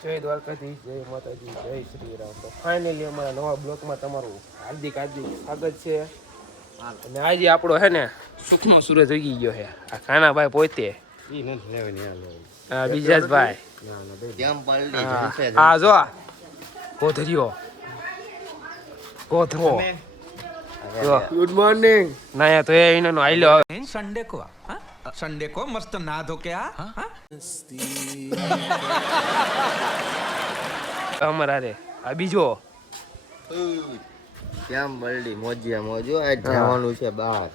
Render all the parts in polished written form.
જય દ્વારકાધીશ, જય માતાજી, જય શ્રી રામ. તો ફાઇનલી અમારા નવા બ્લોકમાં તમારું હાર્દિક સ્વાગત છે. અને આજે આપણો હે ને સુખનો સૂરજ ઉગી ગયો છે. આ ખાનાભાઈ પોતે બીજાભાઈ હા જો કોથરીઓ કોથરો ગુડ મોર્નિંગ ના તો એનો આઈલો संडे को संडे को मस्त नहा धो के અમારા રે આ બીજો કેમ બલડી મોજિયા મોજો આજ જવાનું છે બહાર.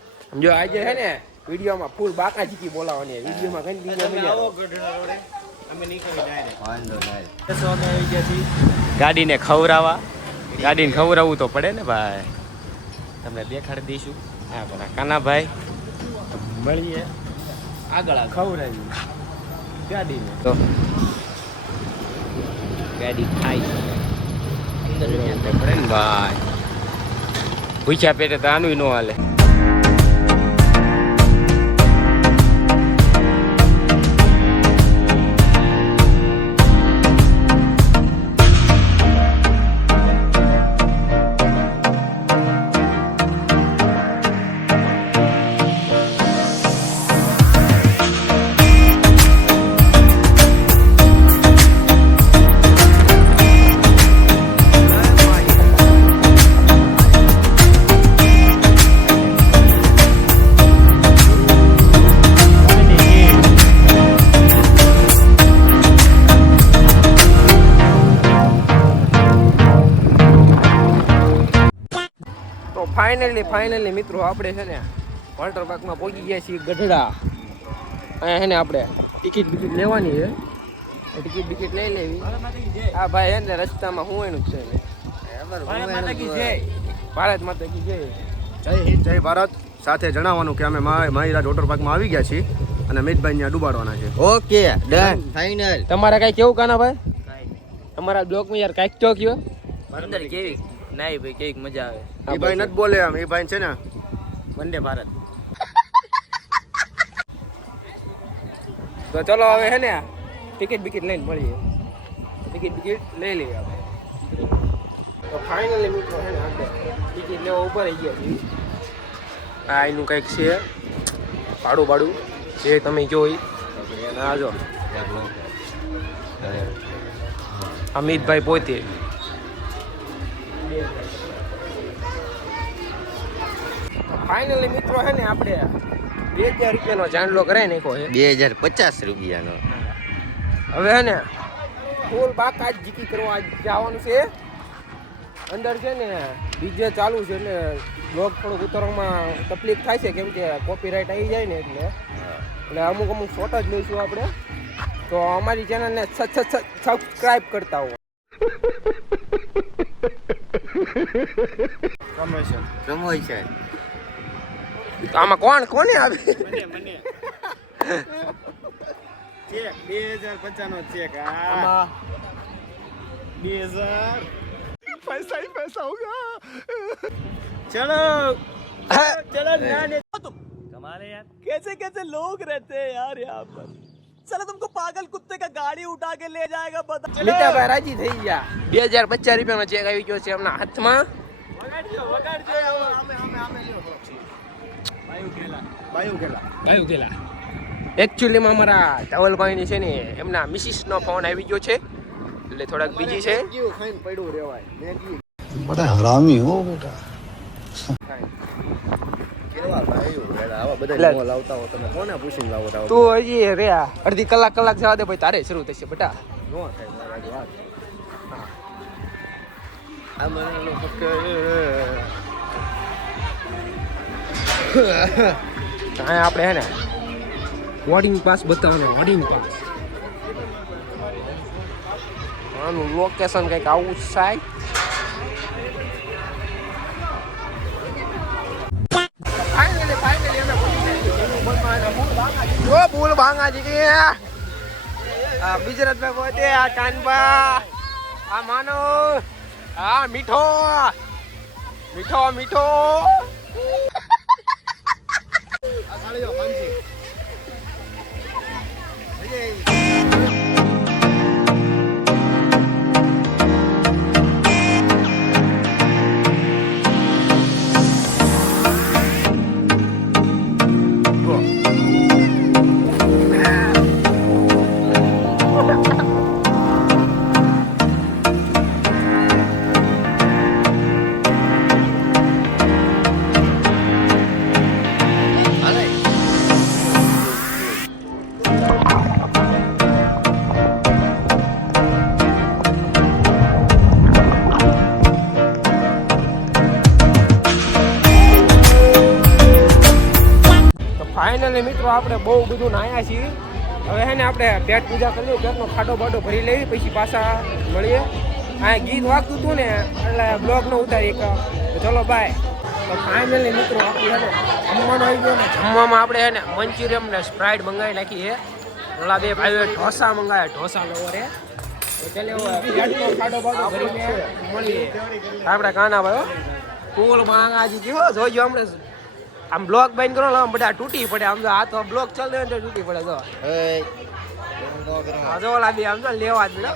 જો આજે હે ને વિડીયોમાં ફૂલ બાકા જીકી બોલાવવાની વિડીયોમાં કઈ બીજો ગાડીને ખવડાવવું તો પડે ને ભાઈ. તમને દેખાડી દઈશું. હા પણ કાનાભાઈ મળીએ આગળ ખવડાવી ગાડીને તો ગાડી ખાઈ અંદર પડે ને ભાઈ. ભૂખ્યા પેટે તો આનું ન હાલે. ફાઇનલી મિત્રો આપણે છે ને વોટર પાર્કમાં પહોંચી ગયા છીએ ગઢડા. અહીંયા છે ને આપણે ટિકિટ લેવાની છે. ટિકિટ લઈ લેવી. હા ભાઈ એને રસ્તામાં હું એનું જ છે ભારત માતા કી જય. જય હિન્દ જય ભારત. સાથે જણાવવાનું કે અમે માહીરાજ વોટર પાર્કમાં આવી ગયા છીએ અને અમિતભાઈ ત્યાં ડુબાડવાના છે. Okay done final. તમારે કઈ કેવું કાના ભાઈ? તમારા બ્લોગમાં યાર કાંઈક તો કયો. અંદર કેવી નાઈ ભાઈ કેવી મજા આવે. એ ભાઈ નથી બોલે આમ. એ ભાઈ છે ને વંદે ભારત. તો ચલો હવે હે ને ટિકિટ લઈને મળીએ. ટિકિટ લઈ લઈએ આપણે. તો ફાઇનલી મિત્રો હે ને આપણે ટિકિટ લેવા ઉપર આવી ગયા છીએ. આ એનું કંઈક છે ભાડું જે તમે જોઈ આ જો અમિતભાઈ પોતે ફાઇનલી મિત્રો હે ને આપણે 2000 રૂપિયાનો ચાંદલો કરાવી નાખ્યો છે. 2050 રૂપિયાનો. હવે હે ને ફૂલ બાકા જ જીકી કરવા જવાનું છે. અંદર છે ને ડીજે ચાલુ છે એટલે બ્લોગ થોડુંક ઉતરવામાં તકલીફ થાય છે કેમ કે કોપીરાઇટ આવી જાય ને એટલે અમુક શોટ જ લઈશું આપણે. તો અમારી ચેનલને સબસ્ક્રાઇબ કરતા હો. પ્રમોશન તો આમાં કોને આવે? ચેક 2050 નો ચેક. 2000 पैसा ही पैसा होगा. चलो कमाले यार. कैसे लोग रहते हैं यार यहाँ पर. चलो तुमको पागल कुत्ते का गाड़ी उठा के ले जाएगा बता. મીઠાભાઈ રાજી થઈ ગયા. 2050 રૂપિયાનો ચેક આવી ગયો છે એમના હાથમાં. બાયુ ગેલા એકચ્યુઅલીમાં અમારા ધવલભાઈની છે ને એમના મિસિસનો ફોન આવી ગયો છે એટલે થોડાક બીજી છે. ખાઈને પડ્યું રહેવાય. बड़ा हरामी हो बेटा. કેવા ભાઈઓ આવા બધા મોલ આવતા હો તમે કોને પૂછીને લાવો તાવ? તું હજી રે અડધી કલાક જવા દે ભાઈ તારે શરૂ થશે બેટા. નો થાય મારી વાત. આ મને લોકો અહીંયા આપણે હે ને બોર્ડિંગ પાસ બતાવવાનો. બોર્ડિંગ પાસ આનું લોકેશન કંઈક આવું સાહેબ. ફાઇનલી અમે ફૂલ ભાંગાજી આ ગુજરાતમાં પોતે આ કાનબા આ માનો આ મીઠો ફાઇનલી મિત્રો આપણે બહુ બધું નાહ્યા છીએ. હવે હે ને આપણે પેટ પૂજા કરી લઈએ, પેટનો ખાડો બાટો ભરી લેવી, પછી પાછા મળીએ. આ ગીત વાગતું હતું ને એટલે બ્લોગ ન ઉતારી એક. તો ચલો બાય. તો ફાઇનલી મિત્રો આપણે હે ને જમવાનું આવી ગયો ને જમવામાં આપણે હે ને મંચુરિયમ ને સ્પ્રાઇટ મંગાવી નાખી છે. ઓલા બે ભાઈઓએ ઢોસા મંગાવ્યા, ઢોસા લવરે. તો ચાલો પેટનો ખાડો બાટો ભરીને મળીએ આપણે કાના ભાઈઓ. કુલ માંગાજી કયો જોજો હમણાં આમ બ્લોક બંધ કરો આમ બધા તૂટી પડે. આમ તો આ તો બ્લોક ચાલે ને તૂટી પડે. તો હા જો લાવી આમ તો લેવા જ પડે.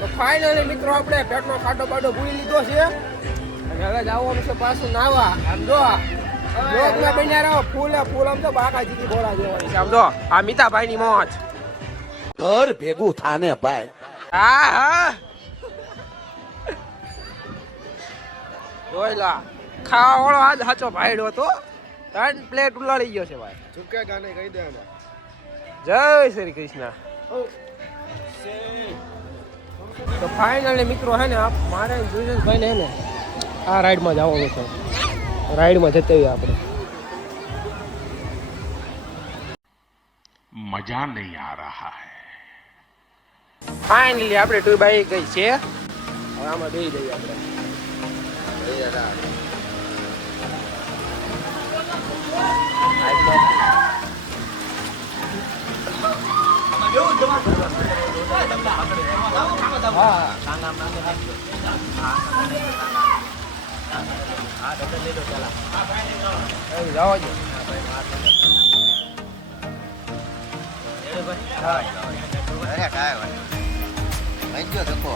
તો ફાઇનલી મિત્રો આપણે પેટનો ખાટો બાટો પૂરી લીધો છે અને હવે જવાનું છે પાછું નાવા. આમ જો બ્લોકમાં બન્યા રહો, ફૂલે ફૂલ આમ તો બાકા જીતી બોલા દેવાની છે. આમ જો આ મીતાભાઈ ની મોજ ઘર ભેગું થાને ભાઈ. હા હા જોઈલા ખાવા વાળો આજ સાચો ભાઈડો હતો. 3 પ્લેટ ઉલાડી ગયો છે ભાઈ. ચૂકે ગાને કહી દે ને. જય શ્રી કૃષ્ણ. તો ફાઇનલી મિત્રો હે ને મારે ભાઈ ને હે ને આ રાઈડમાં જવાનું છે. રાઈડમાં જતે આપણે मजा नहीं आ रहा है. ફાઇનલી આપણે ટુ બાઈ ગઈ છે. હવે આમાં બેસી જઈએ આપણે. જવા દો. અરે કાંઈ વાત નહીં ગયો ધક્કો.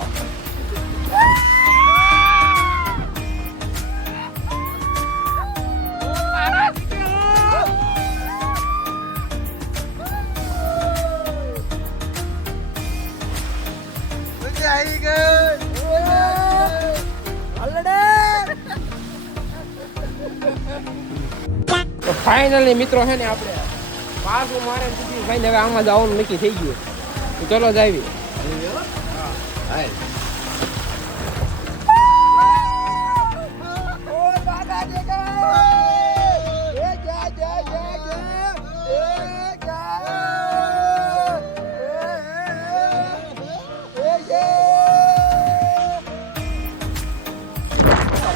મજા આવી ગઈ. તો ફાઇનલી મિત્રો છે ને આપણે પાછું મારે સુધી ભાઈ હવે આમાં જવાનું નક્કી થઈ ગયું. તો ચલો જાવી.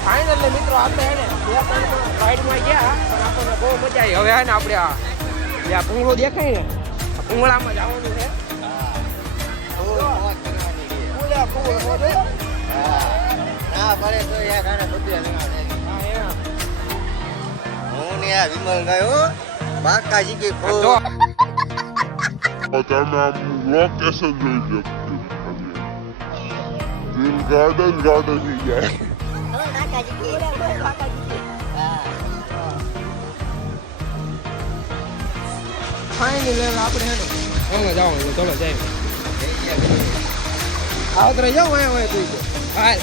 ફાઇનલી મિત્રો આપણે હે ને રાઈડમાં ગયા પણ આપણને બહુ મજા આવી. હવે હે ને આપણે આ ભૂંગળો દેખાય ને ભૂંગળામાં જવાનું છે. ના પડે તો યાર આને બધું હું ને આ વિમલ ગયો બાકાજી કે જો તમે આમ લોકેશન જોઈ શકજો. દિલ ગાર્ડન ગાર્ડન થઈ જાય. ફાઇનલી આપણે હે ને હમણાં જવાનું છે. ચલો જાય. આવતરે જાઓ હોય તું તો હાલ.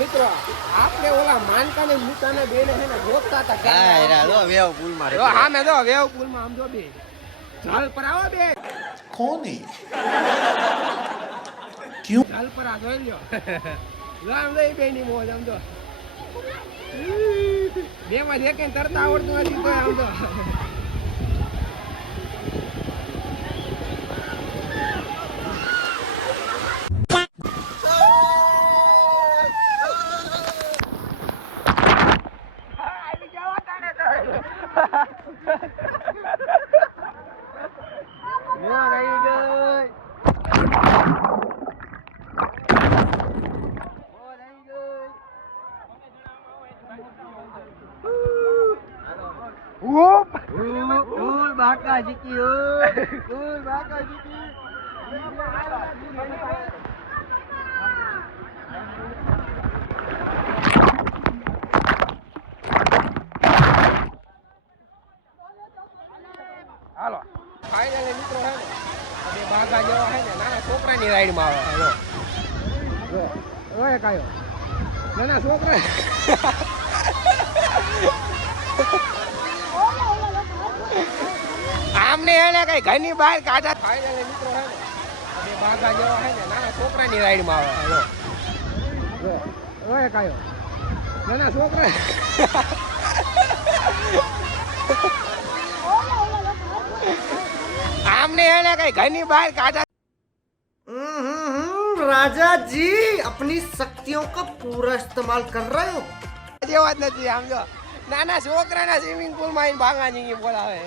મિત્રો આપણે ઓલા માનકા ને મીતા ને બેને છે ને ગોતતા હતા. વેવ પુલ મારે હા મેં તો વેવ પુલમાં આમ જો બે ઝાલ પર આવો બે. कौन है क्यों? ઝાલ પર આ જોઈ લ્યો. રામ લઈ બે ની મોજ આમ જો બે માં દેખે તરતા આવડતું નથી તો આમ તો હાલો ફાઇનલી મિત્રો હે ને બે બાગા જેવા હે ને નાના છોકરાની રાઈડમાં આવે. હાલો ઓય કાયો નાના છોકરા આમને એને કઈ ઘરની બહાર કાઢા ફાઇનલી મિત્રો હે ને બે બાગા જેવા હે ને નાના છોકરાની રાઈડમાં આવે જો ઓય કાયો નાના છોકરા આમને એને કઈ ઘરની બહાર કાઢા राजा जी अपनी शक्तियों का पूरा इस्तेमाल कर रहे हो જેવા જ નથી આમ જો નાના છોકરાના સ્વિમિંગ પુલમાં આવીને ભાગા જઈએ બોલાવે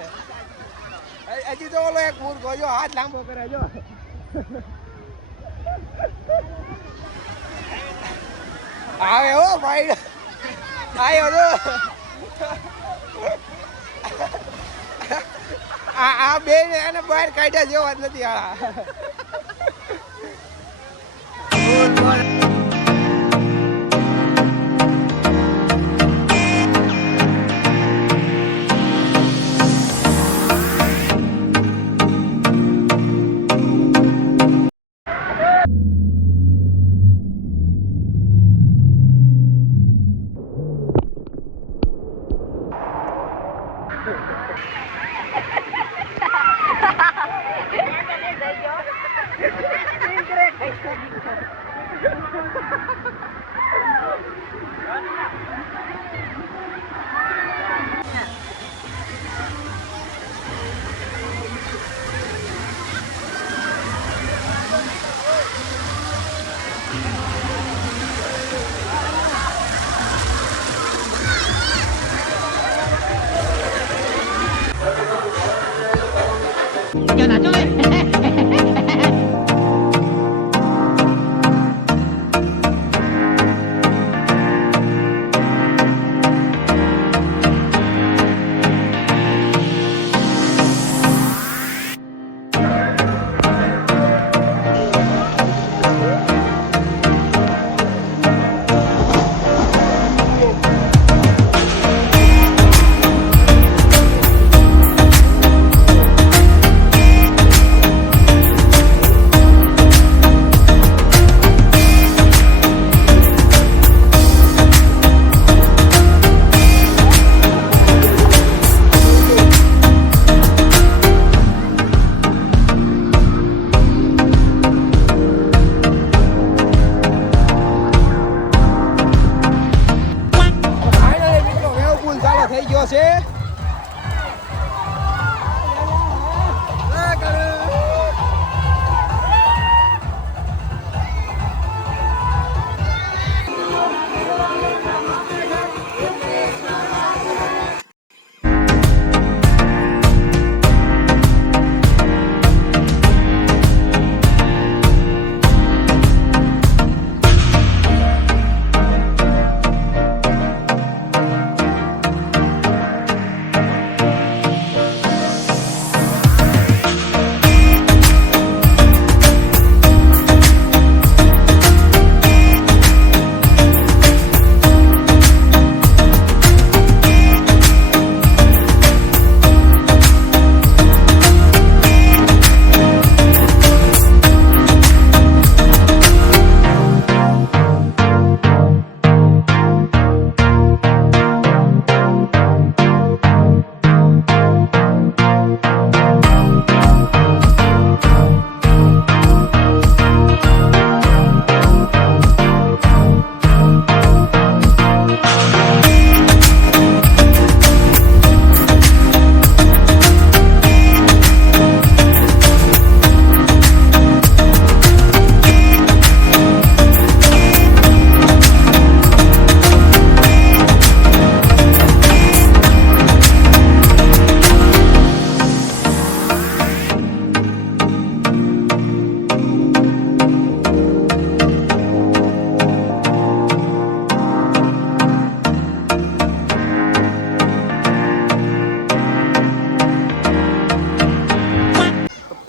હજી તો ઓલો એક મૂર્ખો જો હાથ લાંબો કરે જો આવે હો ભાઈ આયો જો આ બે ને એને બહાર કાઢ્યા જેવા જ નથી આ થઈ ગયો છે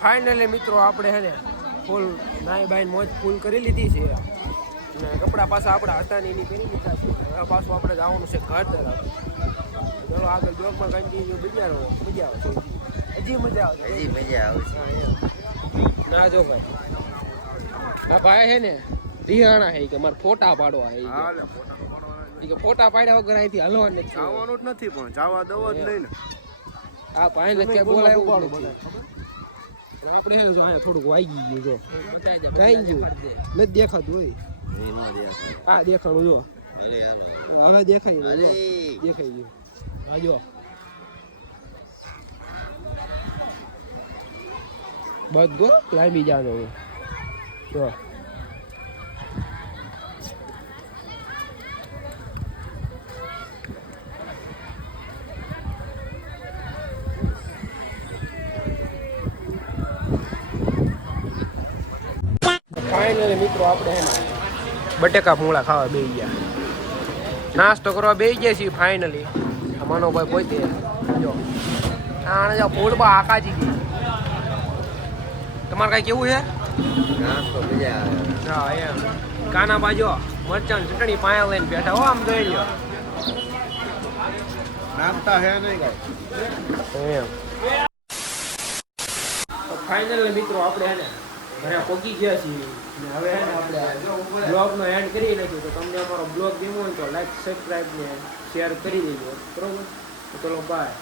ફાઇનલી મિત્રો આપણે હે ને ફૂલ નાઈ બાઈ મોજ ફૂલ કરી લીધી છે અને કપડાં પાછા આપણા હતા ને એની પહેરી લીધા છે હવે પાછું આપણે જવાનું છે ઘર તરફ ચલો આગળ બ્લોગમાં કન્ટિન્યુ મજા આવશે હજી મજા આવશે ના જો ભાઈ આ ભાઈ છે ને રિહાણા છે કે મારે ફોટા પાડવા છે કે ફોટા પાડ્યા વગર અહીંથી હલવાનું નથી જવાનું જ નથી પણ જવા દવો જ નહીં ને આ ભાઈને ક્યાં બોલાવ્યું નથી. પણ આપણે હે ને જો અહીંયા થોડુંક વાગી ગયું જો કાઈ ગયું નથી દેખાતું હોય. આ દેખાણું જો હવે દેખાય ને જો દેખાઈ ગયું. હા જો બધો લાંબી જવાનું જો ફાઇનલી મિત્રો આપણે હે ને બટેકા ભૂંગળા ખાવા બેસી ગયા, નાસ્તો કરવા બેસી ગયા છીએ ફાઇનલી. મનોભાઈ પોતે જો આને જો ફૂલબા આકાજી ગઈ. તમારે કઈ કેવું છે? નાસ્તો મજા આવે. હા એમ કાના બાજો મરચાં ચટણી પાયા લઈને બેઠા હો આમ જોઈ લ્યો. નાસ્તા હે નહીં કઈ. એમ ફાઇનલી મિત્રો આપણે હે ને ઘરે પહોંચી ગયા છીએ ને હવે હે ને આપણે બ્લોગનો એન્ડ કરી નાખ્યું. તો તમને અમારો બ્લોગ ગમ્યો હોય તો લાઈક સબસ્ક્રાઈબ ને શેર કરી દેજો બરોબર. તો ચલો બાય.